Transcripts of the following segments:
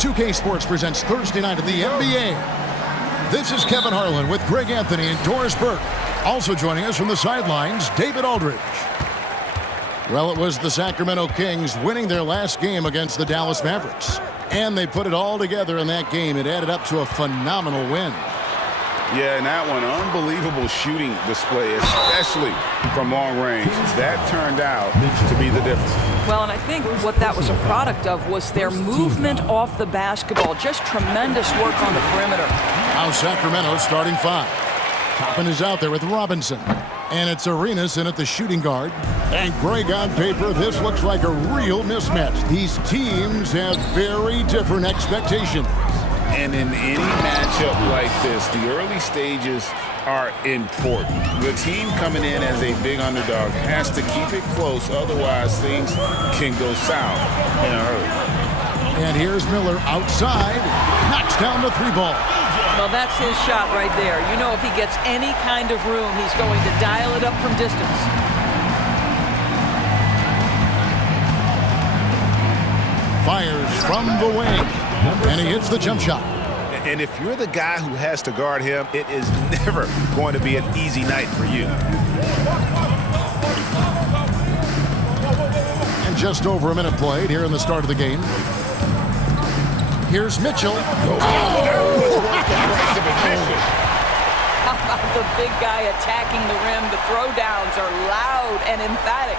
2K Sports presents Thursday night in the NBA. This is Kevin Harlan with Greg Anthony and Doris Burke. Also joining us from the sidelines, David Aldridge. Well, it was the Sacramento Kings winning their last game against the Dallas Mavericks. And they put it all together in that game. It added up to a phenomenal win. Yeah, and that one, unbelievable shooting display, especially from long range. That turned out to be the difference. Well, and I think what that was a product of was their movement off the basketball. Just tremendous work on the perimeter. Now Sacramento starting five. Toppin is out there with Robinson. And it's Arenas in at the shooting guard. And Greg, on paper, this looks like a real mismatch. These teams have very different expectations. And in any matchup like this, the early stages are important. The team coming in as a big underdog has to keep it close, otherwise things can go south in a hurry. And here's Miller outside, knocks down the three ball. Well, that's his shot right there. You know, if he gets any kind of room, he's going to dial it up from distance. Fires from the wing. And he hits the jump shot. And if you're the guy who has to guard him, it is never going to be an easy night for you. And just over a minute played here in the start of the game. Here's Mitchell. How about the big guy attacking the rim? The throwdowns are loud and emphatic.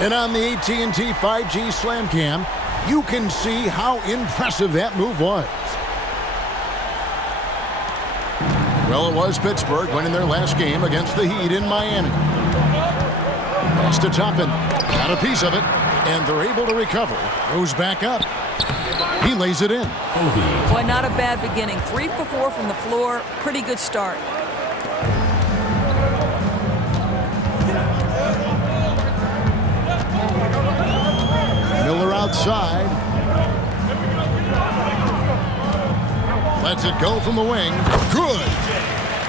And on the AT&T 5G Slam Cam, you can see how impressive that move was. Well, it was Pittsburgh winning their last game against the Heat in Miami. Pass to Toppin. Got a piece of it, and they're able to recover. Goes back up. He lays it in. Boy, not a bad beginning. 3 for 4 from the floor. Pretty good start. Miller outside. Lets it go from the wing. Good.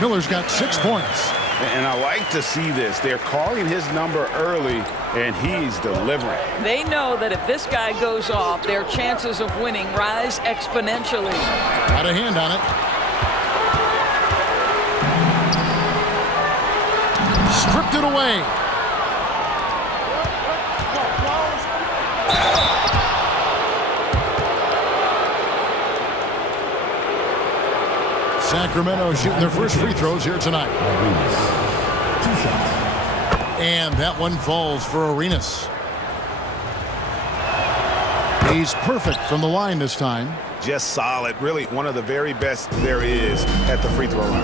Miller's got 6 points. And I like to see this. They're calling his number early, and he's delivering. They know that if this guy goes off, their chances of winning rise exponentially. Got a hand on it. Stripped it away. Sacramento shooting their first free throws here tonight. And that one falls for Arenas. He's perfect from the line this time. Just solid. Really one of the very best there is at the free throw line.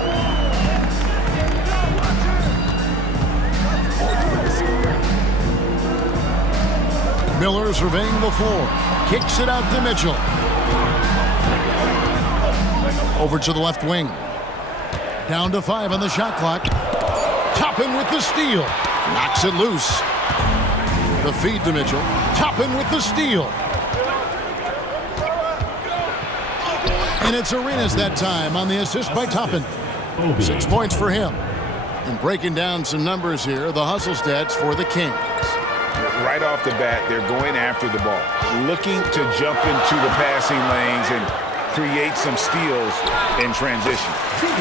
Miller surveying the floor. Kicks it out to Mitchell. Over to the left wing. Down to 5 on the shot clock. Toppin with the steal. Knocks it loose. The feed to Mitchell. Toppin with the steal. And it's Arenas that time on the assist by Toppin. 6 points for him. And breaking down some numbers here, the hustle stats for the Kings. Right off the bat, they're going after the ball, looking to jump into the passing lanes and create some steals in transition.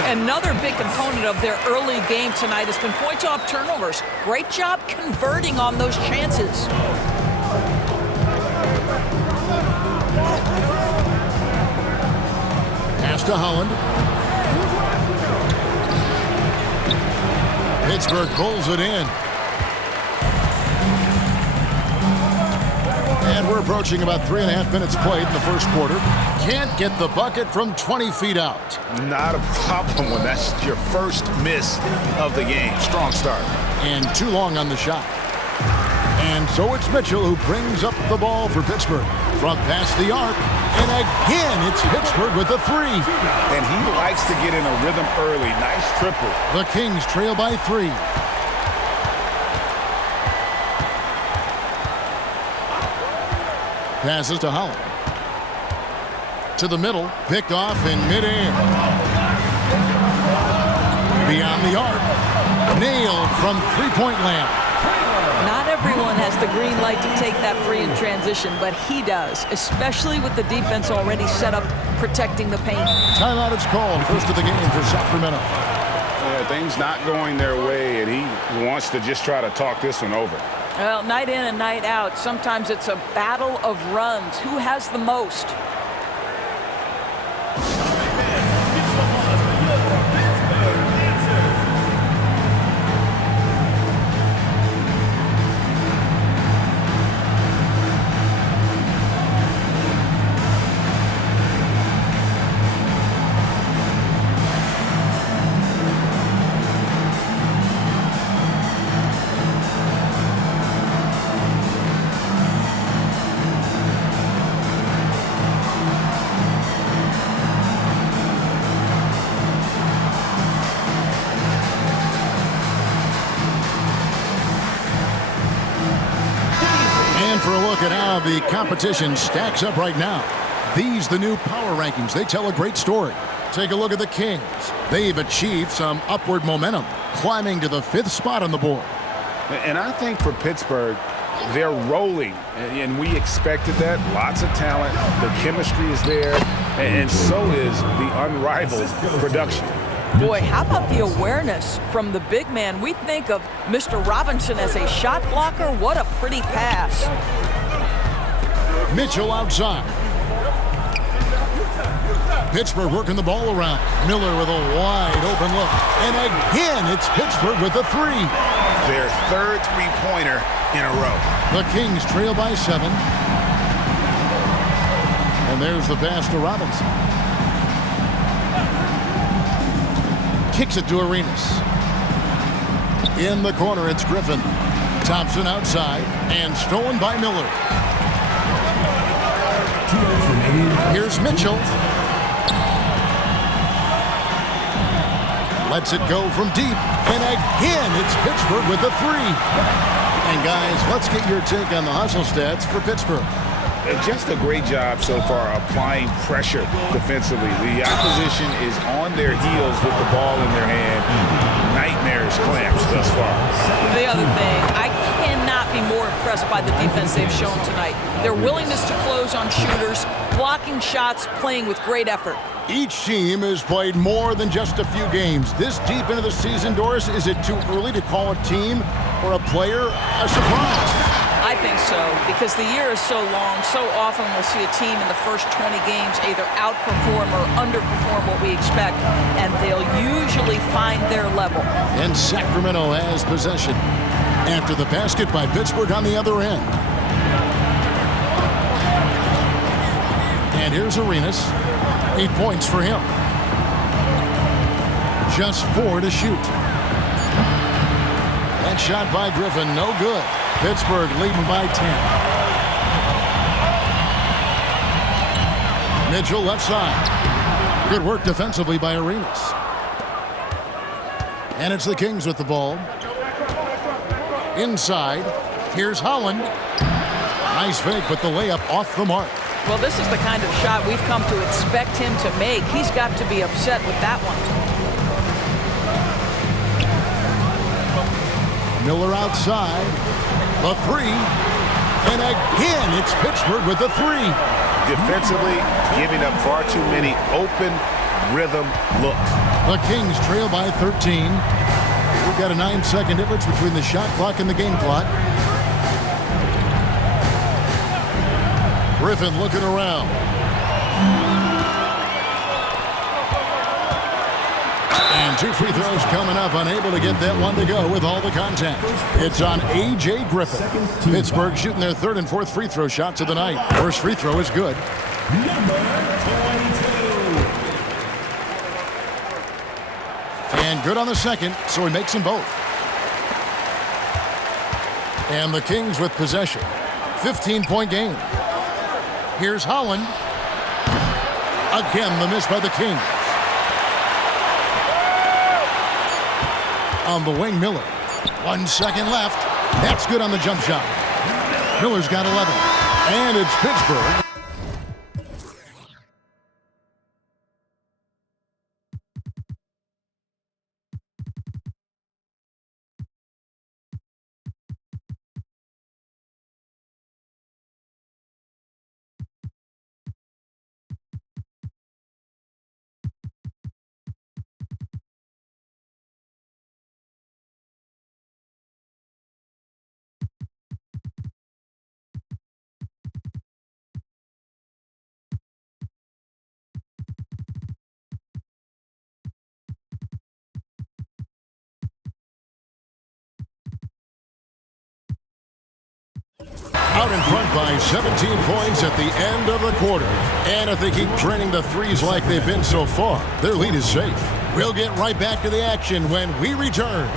Another big component of their early game tonight has been points off turnovers. Great job converting on those chances. Pass to Holland. Pittsburgh pulls it in. And we're approaching about 3.5 minutes played in the first quarter. Can't get the bucket from 20 feet out. Not a problem when that's your first miss of the game. Strong start. And too long on the shot. And so it's Mitchell who brings up the ball for Pittsburgh. From past the arc. And again, it's Pittsburgh with a 3. And he likes to get in a rhythm early. Nice triple. The Kings trail by 3. Passes to Holland. To the middle. Picked off in midair. Beyond the arc. Nailed from three-point land. Not everyone has the green light to take that three in transition, but he does, especially with the defense already set up protecting the paint. Timeout is called. First of the game for Sacramento. Things not going their way, and he wants to just try to talk this one over. Well, night in and night out, sometimes it's a battle of runs. Who has the most? For a look at how the competition stacks up right now. These the new power rankings. They tell a great story. Take a look at the Kings. They've achieved some upward momentum, climbing to the 5th spot on the board. And I think for Pittsburgh, they're rolling, and we expected that. Lots of talent. The chemistry is there, and so is the unrivaled production. Boy, how about the awareness from the big man? We think of Mr. Robinson as a shot blocker. What a pretty pass. Mitchell outside. Pittsburgh working the ball around. Miller with a wide open look. And again, it's Pittsburgh with a three. Their 3rd three-pointer in a row. The Kings trail by 7. And there's the pass to Robinson. Kicks it to Arenas. In the corner, it's Griffin. Thompson outside, and stolen by Miller. Here's Mitchell. Lets it go from deep, and again, it's Pittsburgh with a three. And guys, let's get your take on the hustle stats for Pittsburgh. Just a great job so far applying pressure defensively. The opposition is on their heels with the ball in their hand. Nightmares clamps thus far. The other thing, I cannot be more impressed by the defense they've shown tonight. Their willingness to close on shooters, blocking shots, playing with great effort. Each team has played more than just a few games. This deep into the season, Doris, is it too early to call a team or a player a surprise? I think so, because the year is so long. So often we'll see a team in the first 20 games either outperform or underperform what we expect, and they'll usually find their level. And Sacramento has possession after the basket by Pittsburgh on the other end. And here's Arenas. 8 points for him. Just 4 to shoot. That shot by Griffin, no good. Pittsburgh leading by 10. Mitchell left side. Good work defensively by Arenas. And it's the Kings with the ball. Inside, here's Holland. Nice fake, but the layup off the mark. Well, this is the kind of shot we've come to expect him to make. He's got to be upset with that one. Miller outside. The three. And again, it's Pittsburgh with the three. Defensively, giving up far too many open rhythm looks. The Kings trail by 13. We've got a 9-second difference between the shot clock and the game clock. Griffin looking around. And 2 free throws coming up, unable to get that one to go with all the contact. It's on A.J. Griffin. Pittsburgh shooting their 3rd and 4th free throw shots of the night. First free throw is good. Number 22. And good on the second, so he makes them both. And the Kings with possession. 15-point game. Here's Holland. Again, the miss by the Kings. On the wing, Miller. 1 second left. That's good on the jump shot. Miller's got 11. And it's Pittsburgh. Out in front by 17 points at the end of the quarter. And if they keep draining the threes like they've been so far, their lead is safe. We'll get right back to the action when we return.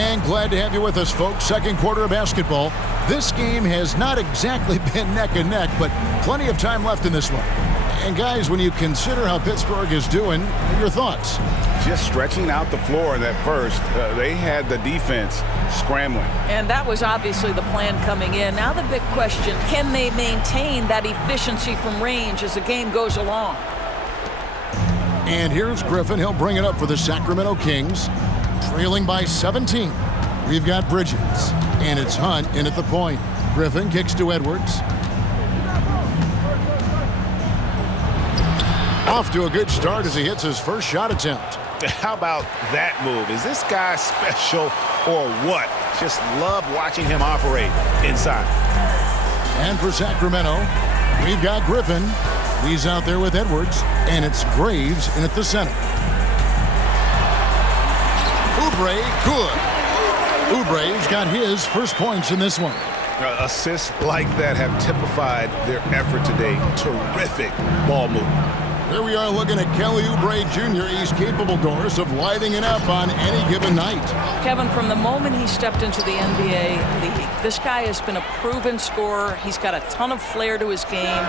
And glad to have you with us, folks. Second quarter of basketball. This game has not exactly been neck and neck, but plenty of time left in this one. And guys, when you consider how Pittsburgh is doing, your thoughts? Just stretching out the floor in that first. They had the defense scrambling. And that was obviously the plan coming in. Now the big question, can they maintain that efficiency from range as the game goes along? And here's Griffin. He'll bring it up for the Sacramento Kings. Trailing by 17. We've got Bridges. And it's Hunt in at the point. Griffin kicks to Edwards. Off to a good start as he hits his first shot attempt. How about that move? Is this guy special or what? Just love watching him operate inside. And for Sacramento, we've got Griffin. He's out there with Edwards. And it's Graves in at the center. Oubre, good. Oubre's got his first points in this one. Assists like that have typified their effort today. Terrific ball movement. Here we are looking at Kelly Oubre Jr. He's capable, Doris, of lighting it up on any given night. Kevin, from the moment he stepped into the NBA league, this guy has been a proven scorer. He's got a ton of flair to his game.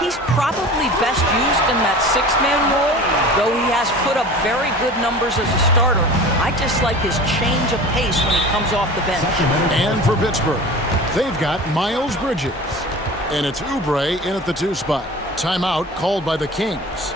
He's probably best used in that six-man role, though he has put up very good numbers as a starter. I just like his change of pace when he comes off the bench. And for Pittsburgh, they've got Miles Bridges. And it's Oubre in at the 2 spot. Timeout called by the Kings.